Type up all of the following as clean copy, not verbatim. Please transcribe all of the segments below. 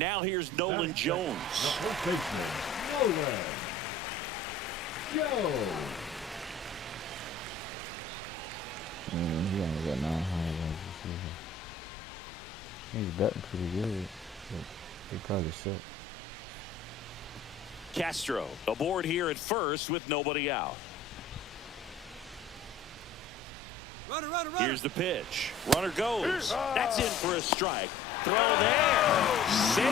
Now here's Nolan Jones. The baseman, Nolan Jones. He only got 9 home runs this season. He's batting pretty good, but he probably suck. Castro aboard here at first with nobody out. Runner. Here's the pitch. Runner goes. That's in for a strike. Throw there. Safe.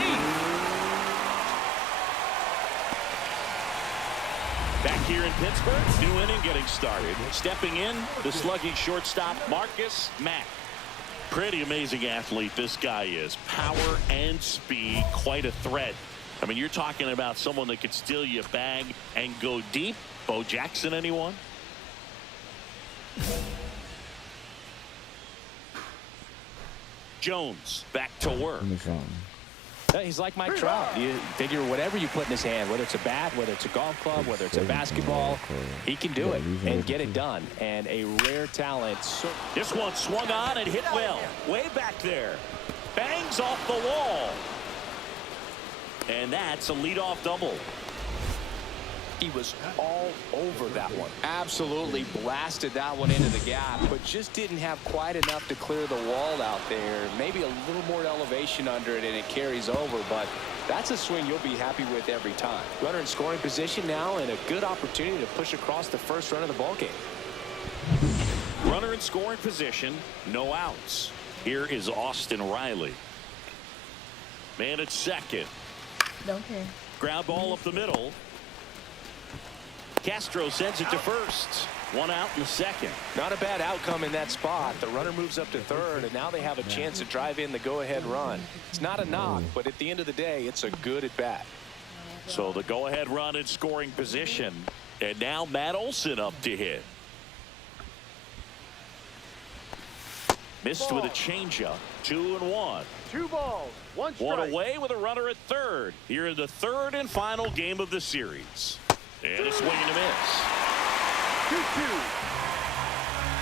Back here in Pittsburgh, new inning getting started. Stepping in, the slugging shortstop, Marcus Mack. Pretty amazing athlete this guy is. Power and speed, quite a threat. I mean, you're talking about someone that could steal you a bag and go deep. Bo Jackson, anyone? Jones back to work. He's like Mike Trout. You figure whatever you put in his hand, whether it's a bat, whether it's a golf club, whether it's a basketball, he can do it and get it done. And a rare talent. This one swung on and hit well. Way back there. Bangs off the wall. And that's a leadoff double. He was all over that one. Absolutely blasted that one into the gap, but just didn't have quite enough to clear the wall out there. Maybe a little more elevation under it and it carries over, but that's a swing you'll be happy with every time. Runner in scoring position now and a good opportunity to push across the first run of the ballgame. Runner in scoring position, no outs. Here is Austin Riley. Man at second. Don't care. Ground ball up the middle. Castro sends it to first. One out in the second. Not a bad outcome in that spot. The runner moves up to third, and now they have a chance to drive in the go-ahead run. It's not a knock, but at the end of the day, it's a good at-bat. So the go-ahead run in scoring position. And now Matt Olson up to hit. Missed with a changeup. 2-1. 2 balls, 1 strike. One away with a runner at third. Here in the third and final game of the series. And a swing and a miss. 2-2.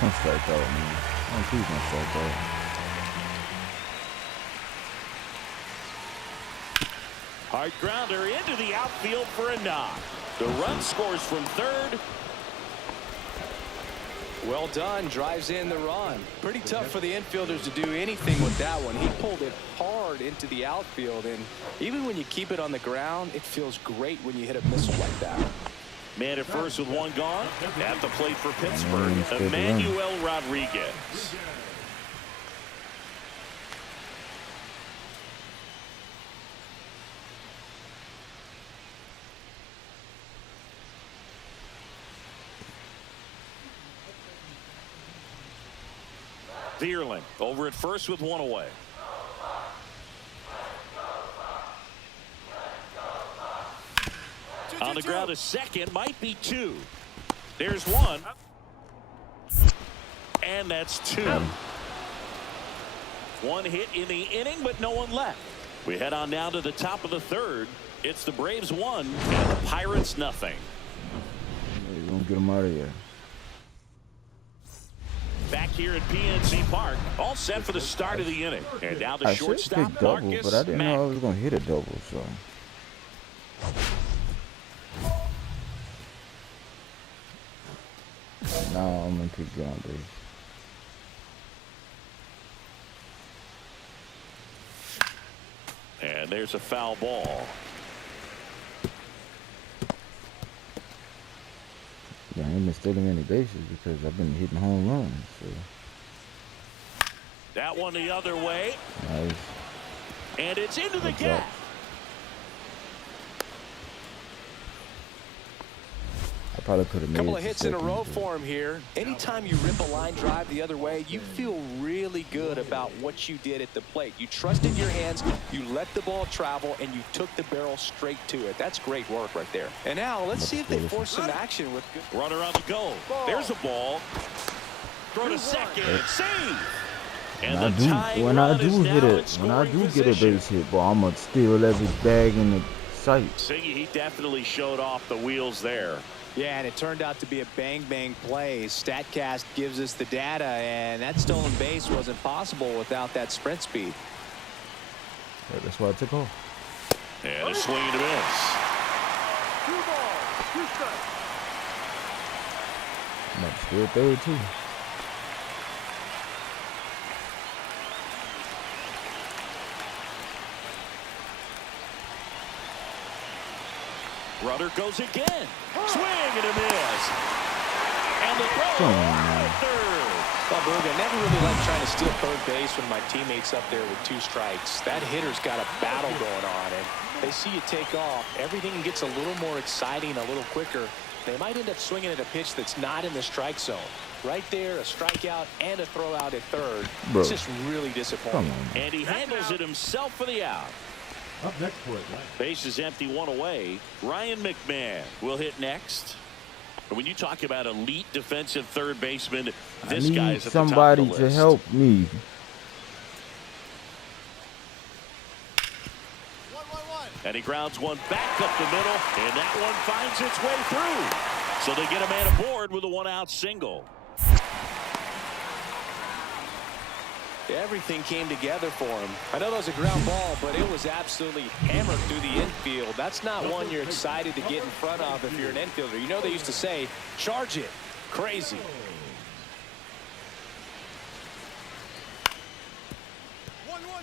Don't strike out, man. Please don't strike out. Hard grounder into the outfield for a knock. The run scores from third. Well done. Drives in the run. Pretty tough for the infielders to do anything with that one. He pulled it hard into the outfield, and even when you keep it on the ground, it feels great when you hit a missile like that. Man at first with one gone. At the plate for Pittsburgh, Emmanuel Rodriguez. Vierling over at first with one away. On the ground, a second, might be 2. There's 1. And that's 2. One hit in the inning, but no one left. We head on down to the top of the third. It's the Braves 1 and the Pirates nothing. We're going to get them out of here. Back here at PNC Park, all set for the start of the inning. And now the shortstop, double, Marcus but I didn't Mack. know I was going to hit a double, so. Now I'm going to keep going, baby. And there's a foul ball. Yeah, I ain't been stealing any bases because I've been hitting home runs. So. That one the other way. Nice. And it's into the gap. I probably could have made Couple it of hits in a row for him here. Anytime you rip a line drive the other way, you feel really good about what you did at the plate. You trusted your hands, you let the ball travel, and you took the barrel straight to it. That's great work right there. And now let's see if they force some action with good. Runner on the go. There's a ball. Throw to second. Save. And when I do hit it, when I do get a base hit, boy, I'm gonna steal every bag in the sight. Siggy, he definitely showed off the wheels there. Yeah, and it turned out to be a bang-bang play. StatCast gives us the data, and that stolen base wasn't possible without that sprint speed. Yeah, that's why I took off. And a swing and a miss. 2 balls, 2 strikes. Might still throw it too. Runner goes again. Swing and a miss. And the throw Come on, right at third. Well, Boog, I never really like trying to steal third base when my teammate's up there with 2 strikes. That hitter's got a battle going on, and they see you take off. Everything gets a little more exciting, a little quicker. They might end up swinging at a pitch that's not in the strike zone. Right there, a strikeout and a throw out at third. Bro. It's just really disappointing. Come on. And he handles it himself for the out. Up next for it, Mike. Base is empty, 1 away. Ryan McMahon will hit next. When you talk about elite defensive third baseman, this I need guy is at somebody the top of the to list. help me. 1-1-1. And he grounds one back up the middle, and that one finds its way through. So they get a man aboard with a 1-out single. Everything came together for him. I know that was a ground ball, but it was absolutely hammered through the infield. That's not one you're excited to get in front of if you're an infielder. You know they used to say, charge it. Crazy.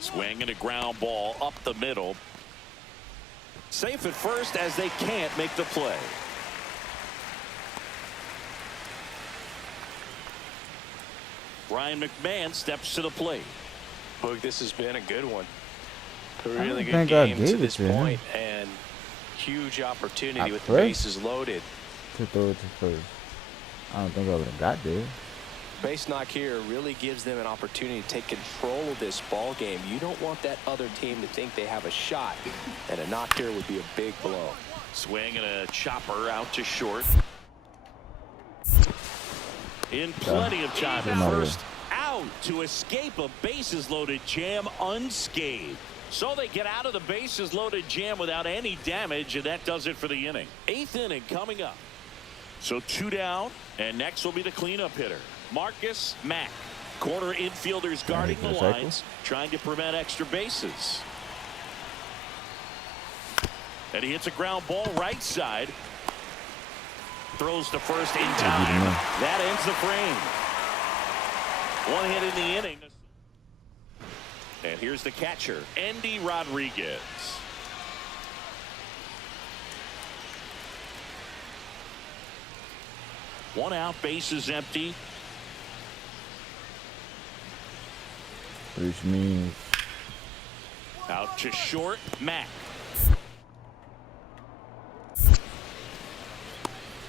Swing and a ground ball up the middle. Safe at first as they can't make the play. Ryan McMahon steps to the plate. Boog, this has been a good one. A don't really good think I game gave to it this to him. point, and huge opportunity with the pressed bases loaded. to throw it to first. I don't think I would have got there. Base knock here really gives them an opportunity to take control of this ball game. You don't want that other team to think they have a shot, and a knock here would be a big blow. Swing and a chopper out to short. In plenty of time at first. Out to escape a bases loaded jam unscathed. So they get out of the bases loaded jam without any damage, and that does it for the inning. 8th inning coming up. So 2 down, and next will be the cleanup hitter, Marcus Mack. Corner infielders guarding the lines, trying to prevent extra bases. And he hits a ground ball right side. Throws to first in time. That ends the frame. 1 hit in the inning. And here's the catcher, Andy Rodriguez. One out, bases empty. Which means Out to short, Mack.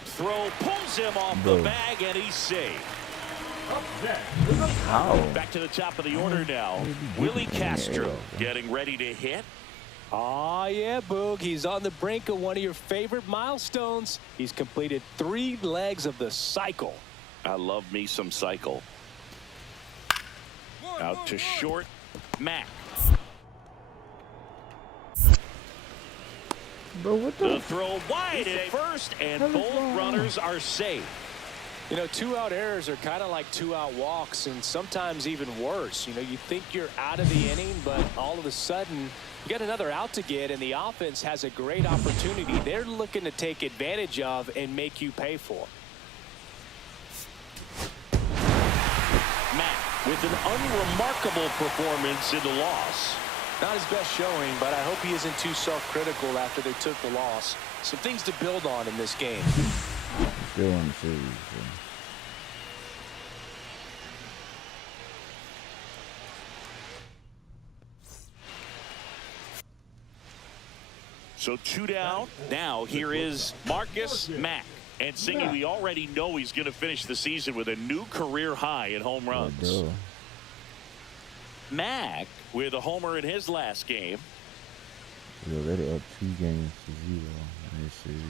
Throw pulls him off the bag, and he's safe. Up next. how? Back to the top of the order now. Willie Castro getting ready to hit. Oh, yeah, Boog. He's on the brink of one of your favorite milestones. He's completed 3 legs of the cycle. I love me some cycle. Out to short, Mack. Bro, what The the? throw wide at first, and both runners are safe. You know, 2-out errors are kind of like 2-out walks, and sometimes even worse. You know, you think you're out of the inning, but all of a sudden, you got another out to get, and the offense has a great opportunity they're looking to take advantage of and make you pay for. Mack with an unremarkable performance in the loss. Not his best showing, but I hope he isn't too self-critical after they took the loss. Some things to build on in this game. Still on the series. So 2 down. Now here is Marcus Mack. And Singy, we already know he's going to finish the season with a new career high in home runs. Mack with a homer in his last game. We're already up 2 games to 0 in this series.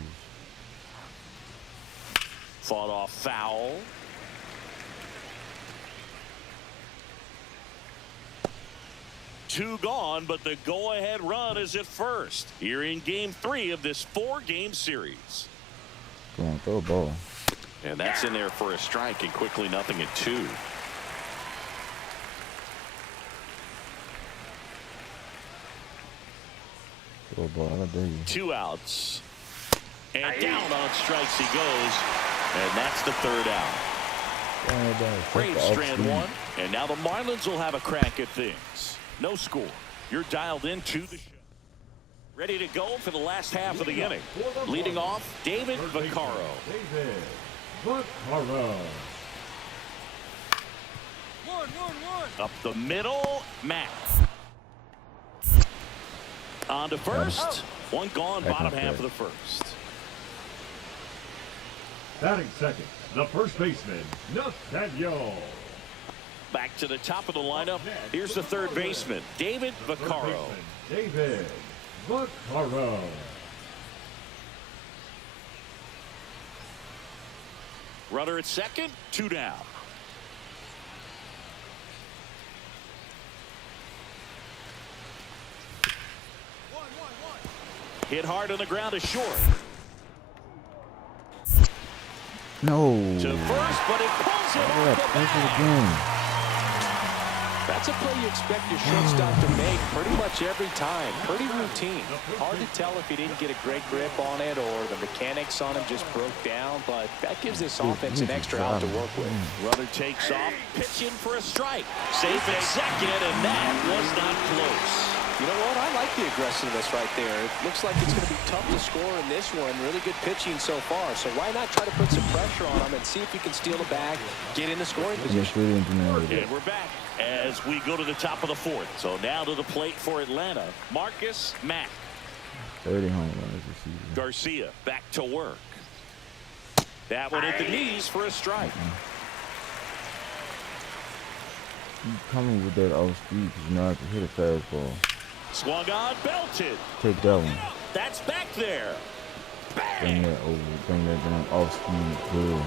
Fought off foul. Two gone, but the go-ahead run is at first. Here in Game 3 of this 4-game series. Go on, throw a ball. And that's in there for a strike, and quickly 0-2. Oh, boy, I dare you. 2 outs. And down on strikes he goes. And that's the 3rd out. Braves strand 1. And now the Marlins will have a crack at things. No score. You're dialed into the show. Ready to go for the last half of the inning. Leading off, David Vaccaro. David Vaccaro. Up the middle, Matt. On to first. One gone, bottom half of the first. Batting second, the first baseman, Nathaniel. Back to the top of the lineup. Here's the 3rd baseman, David Vaccaro. David Vaccaro. Runner at second, 2 down. Hit hard on the ground is short. No. To first, but it pulls it Yeah, off the push it bat. again. That's a play you expect your shortstop to make pretty much every time. Pretty routine. Hard to tell if he didn't get a great grip on it or the mechanics on him just broke down, but that gives this offense an extra out to work with. Runner takes off, pitching for a strike. Safe at second, and that was not close. You know what? I like the aggressiveness right there. It looks like it's going to be tough to score in this one. Really good pitching so far. So why not try to put some pressure on him and see if you can steal the bag, get in the scoring position. And we're back as we go to the top of the 4th. So now to the plate for Atlanta, Marcus Mack. 30 home runs this season. Garcia back to work. That one at the knees for a strike. You coming with that off speed because you know I can hit a fastball. Swung on, belted. Take that one. That's back there. Bring Bang! that over. Bring that down off speed. Good.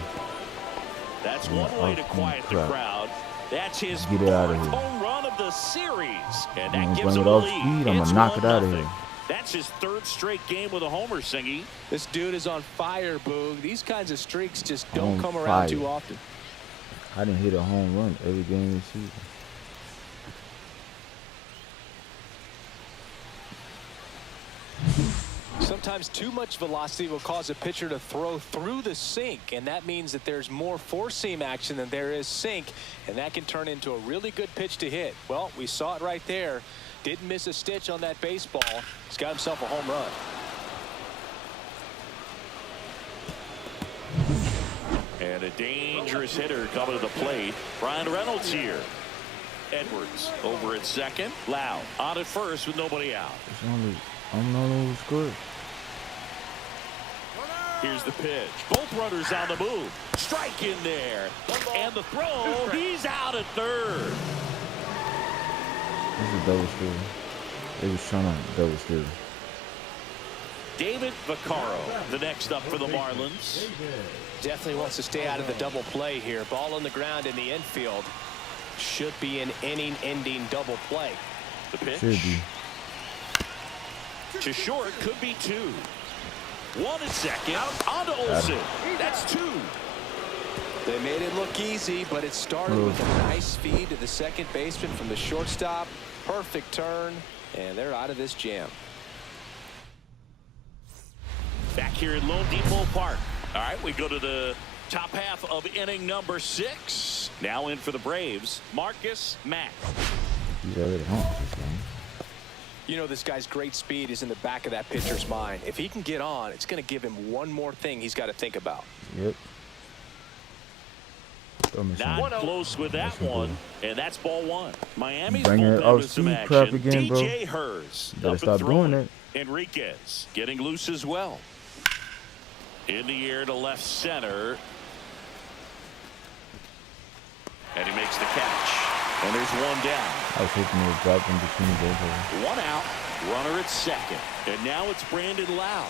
That's one way to quiet the crowd. That's his Get it out of 4th here. home run of the series. And I'm that gonna gives bring him it a off lead. speed. I'm gonna It's knock it out of 1-0. here. That's his 3rd straight game with a homer, Singy. This dude is on fire, Boog. These kinds of streaks just don't On come around fire. too often. I didn't hit a home run every game this season. Sometimes too much velocity will cause a pitcher to throw through the sink, and that means that there's more four-seam action than there is sink, and that can turn into a really good pitch to hit. Well, we saw it right there. Didn't miss a stitch on that baseball. He's got himself a home run. And a dangerous hitter coming to the plate. Brian Reynolds here. Edwards over at second. Lau on at first with nobody out. I'm not who scored. Here's the pitch. Both runners on the move. Strike in there. And the throw. He's out at third. This is a double steal. They was trying to double steal. David Vaccaro, the next up for the Marlins. Definitely wants to stay out of the double play here. Ball on the ground in the infield. Should be an inning-ending double play. The pitch. Should be. To short, could be two. One at second. On to Olsen. That's two. They made it look easy, but it started with a nice feed to the second baseman from the shortstop. Perfect turn, and they're out of this jam. Back here at Lone Depot Park. All right, we go to the top half of inning number 6. Now in for the Braves, Marcus Mack. He's already home this game. You know, this guy's great speed is in the back of that pitcher's mind. If he can get on, it's going to give him one more thing he's got to think about. Yep. Not close with that one, and that's ball one. Miami's Bring it bullpen off with some speed action. crap again, bro. DJ Hers Better up and stop throwing. doing it. Enriquez getting loose as well. In the air to left center. And he makes the catch. And there's one down. I was hoping to drop in between both. One out. Runner at second. And now it's Brandon Lau.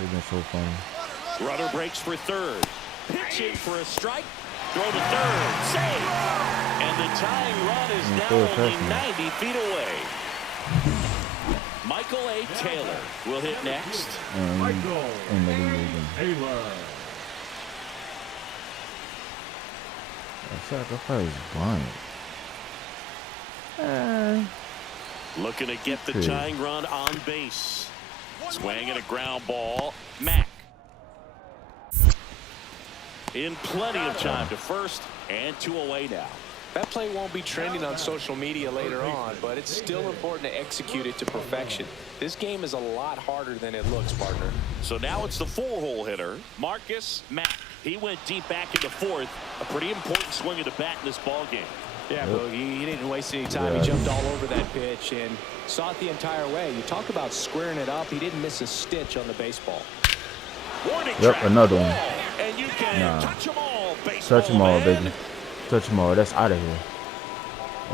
It's been so funny. Runner breaks for third. Pitching for a strike. Throw to third. Save. And the tying run is now only 90 feet away. Michael A. Taylor will hit next. Michael In the league again. Taylor. That sacrifice is blind. Looking to get the tying run on base. Swinging a ground ball. Mack. In plenty of time to first, and 2 away now. That play won't be trending on social media later on, but it's still important to execute it to perfection. This game is a lot harder than it looks, partner. So now it's the 4-hole hitter, Marcus Mack. He went deep back into 4th. A pretty important swing of the bat in this ball game. Yeah, Boogie, he didn't waste any time. He jumped all over that pitch and saw it the entire way. You talk about squaring it up. He didn't miss a stitch on the baseball. Warning Yep, track. another one. And you can touch them all, Touch them all, man. baby. Touch them all. That's out of here.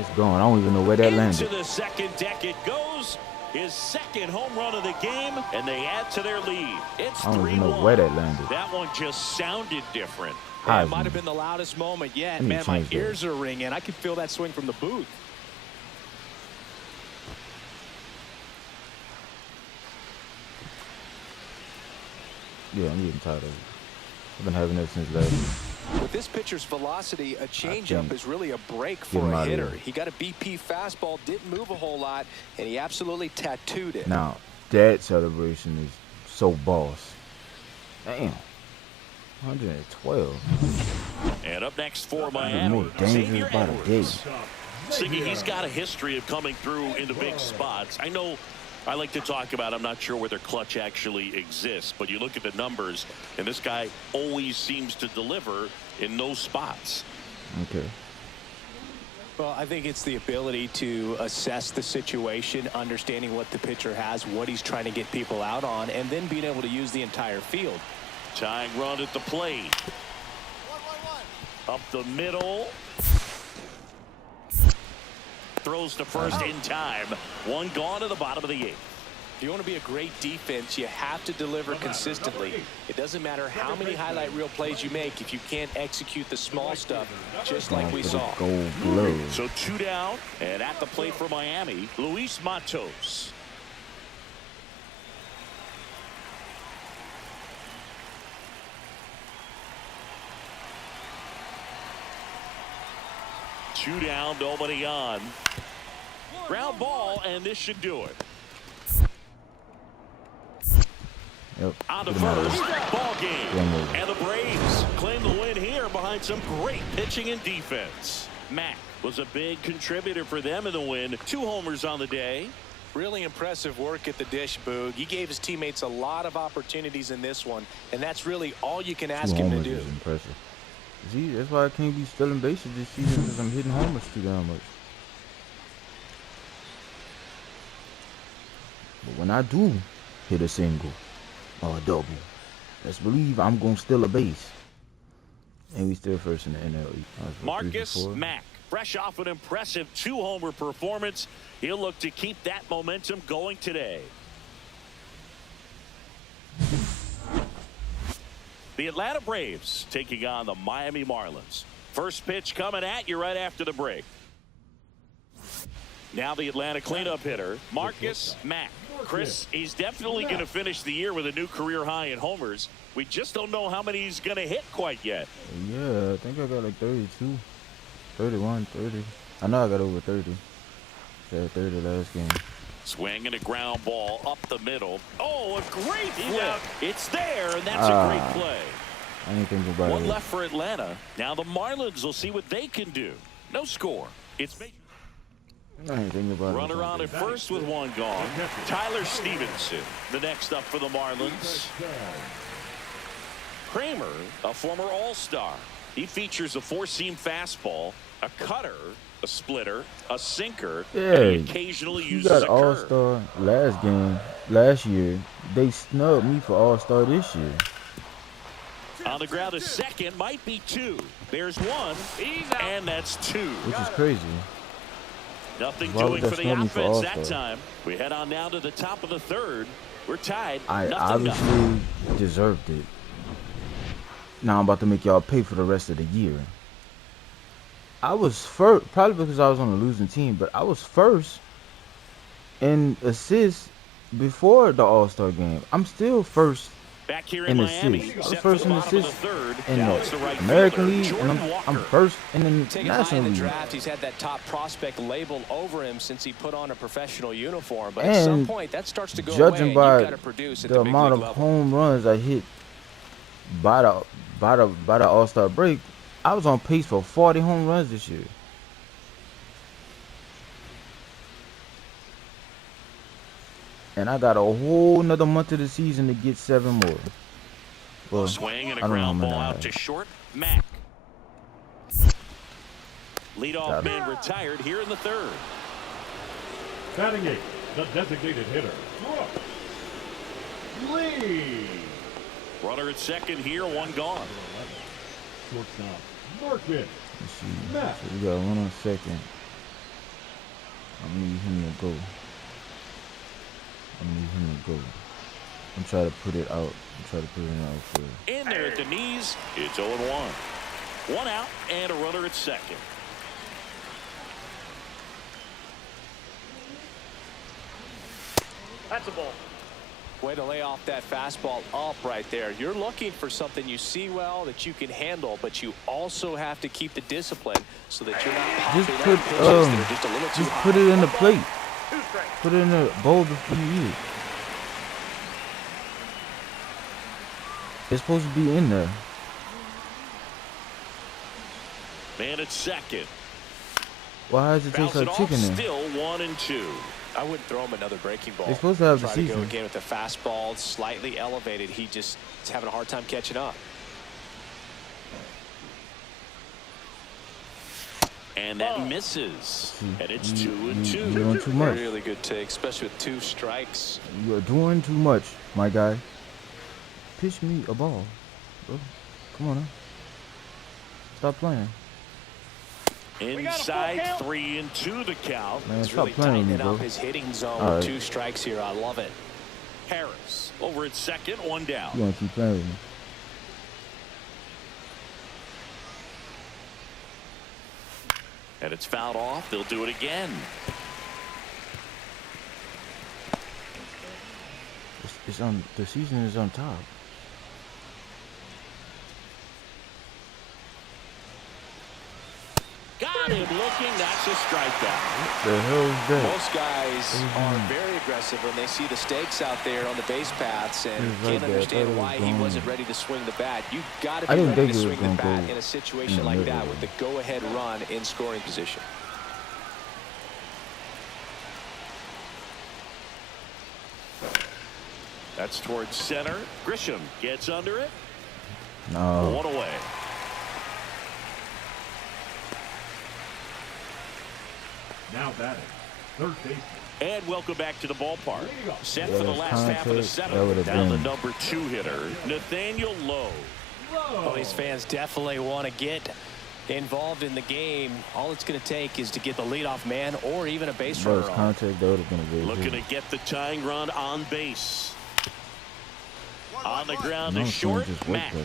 It's going. I don't even know where that landed. Into the second deck it goes. His second home run of the game, and they add to their lead. It's 3-1. I don't even know where that landed. That one just sounded different. It might have been the loudest moment yet. Man, my change that. ears are ringing. I could feel that swing from the booth. Yeah, I'm getting tired of it. I've been having it since last week. With this pitcher's velocity, a changeup is really a break Get for him a out of hitter. here. He got a BP fastball, didn't move a whole lot, and he absolutely tattooed it. Now, that celebration is so boss. Damn. 112. And up next for The Miami, more dangerous by the day. Siggy, he's got a history of coming through into big spots. I know I like to talk about, I'm not sure whether clutch actually exists, but you look at the numbers, and this guy always seems to deliver in those spots. Okay. Well, I think it's the ability to assess the situation, understanding what the pitcher has, what he's trying to get people out on, and then being able to use the entire field. Tying run at the plate. 1-1-1. Up the middle. Throws to first in time. One gone to the bottom of the 8th. If you want to be a great defense, you have to deliver consistently. It doesn't matter how many highlight reel plays you make if you can't execute the small stuff, just like we saw. Gold glove. So 2 down, and at the plate for Miami, Luis Matos. Two down, nobody on. Ground ball, and this should do it. Yep. On the Get him out of first, there. ball game. Game over. And the Braves claim the win here behind some great pitching and defense. Mack was a big contributor for them in the win. 2 homers on the day. Really impressive work at the dish, Boog. He gave his teammates a lot of opportunities in this one, and that's really all you can ask 2 him to homers do. is impressive. See, that's why I can't be stealing bases this season, because I'm hitting homers too damn much. But when I do hit a single or a double, let's believe I'm going to steal a base. And we still first in the NL. Marcus Mack, fresh off an impressive 2-homer performance. He'll look to keep that momentum going today. The Atlanta Braves taking on the Miami Marlins. First pitch coming at you right after the break. Now the Atlanta cleanup hitter, Marcus Mack. Chris, he's definitely going to finish the year with a new career high in homers. We just don't know how many he's going to hit quite yet. Yeah, I think I got like 32, 31, 30. I know I got over 30. Said 30 last game. Swinging a ground ball up the middle. Oh, a great flip. It's there, and that's a great play. I ain't thinking about One it. left for Atlanta. Now the Marlins will see what they can do. No score. It's I ain't thinking about it. runner on at first with 1 gone. Tyler Stevenson, the next up for the Marlins. Kramer, a former All-Star. He features a 4-seam fastball, a cutter, a splitter, a sinker, and he occasionally You uses a got curve. All-Star last year. They snubbed me for All-Star this year. On the ground, a second, might be 2. There's 1, and that's 2. Which is crazy. Nothing Why would doing that for the snub me for offense that All-Star? time. We head on down to the top of the 3rd. We're tied. I Nothing. obviously deserved it. Now I'm about to make y'all pay for the rest of the year. I was first, probably because I was on a losing team, but I was first in assists before the All-Star game. I'm still first Back here in Miami, assists. I was set first for in the bottom of assists the third. in Now the it's the right American fielder, League, and Jordan I'm Walker. first in the Taken high National in the League. draft, he's had that top prospect label over him since he put on a professional uniform. But at some And point, that starts to go away, judging and by you've got to produce at the the big amount league of level. home runs I hit by the All-Star break, I was on pace for 40 home runs this year. And I got a whole nother month of the season to get 7 more. Well, Swing and I a don't know how ground many ball I out have. to short. Mack. Leadoff Got man retired here in the third. Batting 8, the designated hitter, Lee. Runner at second here, one gone. Shortstop, Marcus. Let's see. Matt. So we got one on second. I need him to go. I'm trying to put it out. For In there at the knees, it's 0-1. One out and a runner at second. That's a ball. Way to lay off that fastball up right there. You're looking for something you see well that you can handle, but you also have to keep the discipline so that you're not popping Just up put pitches that are just a little too just high. put it in the plate. 2 strikes. Put it in the bowl before you eat it. It's supposed to be in there. Man at second. Why does it taste Bounce it like off, chicken then? still 1-2. I wouldn't throw him another breaking ball. They're supposed to have the Try to go season. again with the fastball slightly elevated. He just is having a hard time catching up. And that misses. And it's You're 2-2. doing too much. Really good take, especially with 2 strikes. You're doing too much, my guy. Pitch me a ball, bro. Come on now. Stop playing. Inside 3-2 the count. Man, He's stop really playing with me, tightening bro. up his hitting zone All with right. 2 strikes here. I love it. Harris over at second, one down. You want to keep playing with me? And it's fouled off. They'll do it again. It's on. The season is on top. Got him looking. That's a strikeout. What the hell is that? Most guys are very aggressive when they see the stakes out there on the base paths and It was can't like that. I thought understand it was why he going- wasn't ready to swing the bat. You got to I be didn't ready think to it was swing the gonna bat go in a situation in the like middle. that with the go-ahead run in scoring position. That's towards center. Grisham gets under it. No. One away. Now batting, third baseman, And welcome back to the ballpark. Set Yeah, for the that's last half of the contact. That seventh. would've Down the been- number 2 hitter, Nathaniel Lowe. Well, these fans definitely want to get involved in the game. All it's going to take is to get the leadoff man or even a base Bro, runner it's on. contact. That would have been a big Looking hit. to get the tying run on base. On the ground No, is short. just work Mack better.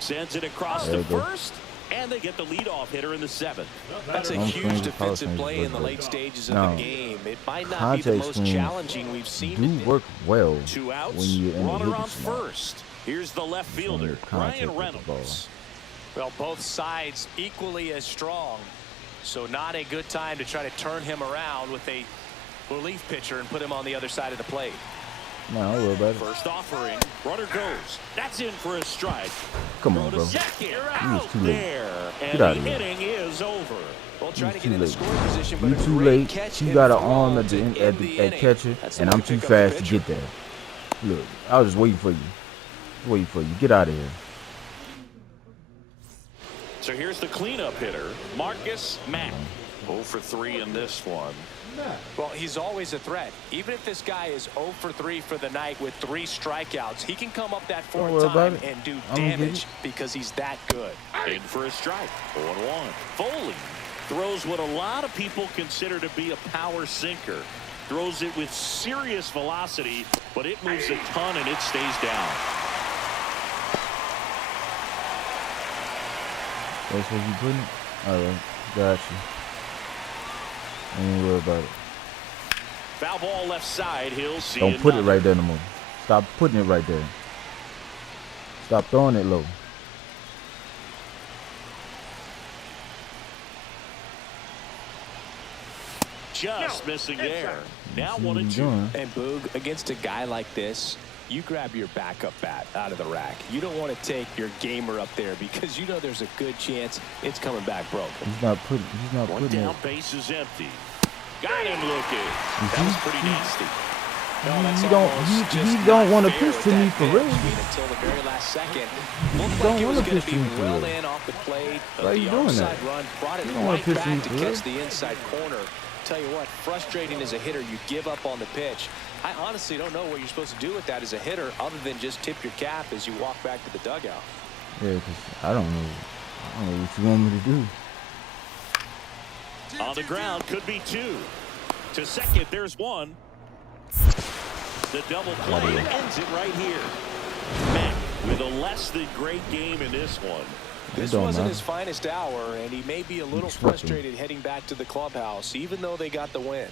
sends it across There to you go. first. And they get the leadoff hitter in the 7th. That's a Long huge swings, power defensive swings play work in the better. late stages of No. the game. It might not be the Contact most swings challenging we've seen. Do work well 2 outs. when you're in the Runner hitting on slot. first. Here's the left It's when fielder, you're contact Ryan with the ball. Reynolds. Well, both sides equally as strong. So not a good time to try to turn him around with a relief pitcher and put him on the other side of the plate. No, I will better. First offering. Runner goes. That's in for a strike. Come Throw on, to bro. second. You was Out too late. there. And Get the out of here. hitting is over. Well, trying to too get in the late. scoring position, but You a too great late. catch You and got an throw arm at to the end end at the at inning. catcher, That's the and way I'm to too pick up the fast to pitcher. get there. Look, I was just waiting for you. Waiting for you. Get out of here. So here's the cleanup hitter, Marcus Mack. 0 for 3 in this one. Well, he's always a threat. Even if this guy is 0 for 3 for the night with 3 strikeouts, he can come up that Don't 4th worry about time it. and do I'm gonna get damage it. because he's that good. In for a strike. 0-1. Foley throws what a lot of people consider to be a power sinker. Throws it with serious velocity, but it moves a ton and it stays down. That's what you putting it? Alright, got you. I ain't worried about it. Foul ball left side. He'll see Don't put it another. right there no more. Stop putting it right there. Stop throwing it low. Just missing there. Now See what 1 and he's 2. doing. And Boog, against a guy like this, you grab your backup bat out of the rack. You don't want to take your gamer up there because you know there's a good chance it's coming back broken. He's not putting One down, it. base is empty. Got him looking. That was pretty nasty. No, that's He don't almost just he don't not want to fair pitch with to me that for pitch. real. I mean, until the very last second, looked don't like it was wanna going to pitch be to me for well real. in off the plate. Why But are you the doing onside that? run brought it You don't wanna right pitch to me back to for real. catch the inside corner. Tell you what, frustrating as a hitter, you give up on the pitch. I honestly don't know what you're supposed to do with that as a hitter other than just tip your cap as you walk back to the dugout. Yeah, because I don't know what you want me to do. On the ground, could be 2. To second, there's 1. The double play ends it right here. Mack with a less than great game in this one. This don't wasn't matter. his finest hour, and he may be a little frustrated heading back to the clubhouse, even though they got the win.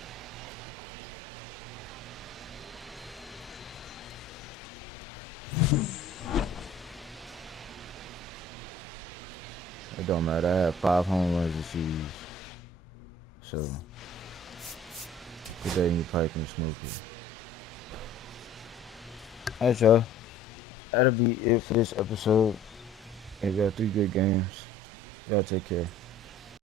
It don't matter. I have 5 home runs this series. So today you probably can smoke it. Alright, y'all. That'll be it for this episode. We got 3 good games. Y'all take care.